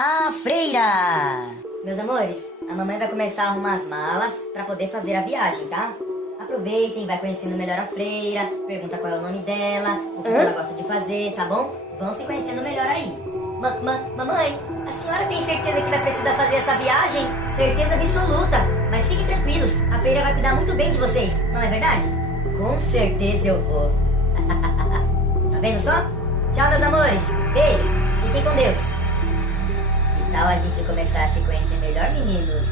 Ah, freira! Meus amores, a mamãe vai começar a arrumar as malas pra poder fazer a viagem, tá? Aproveitem, vai conhecendo melhor a freira, pergunta qual é o nome dela, o que ela gosta de fazer, tá bom? Vão se conhecendo melhor aí. Mamãe, a senhora tem certeza que vai precisar fazer essa viagem? Certeza absoluta, mas fiquem tranquilos, a freira vai cuidar muito bem de vocês, não é verdade? Com certeza eu vou. Tá vendo só? Tchau, meus amores, beijos, fiquem com Deus. Que tal a gente começar a se conhecer melhor, meninos?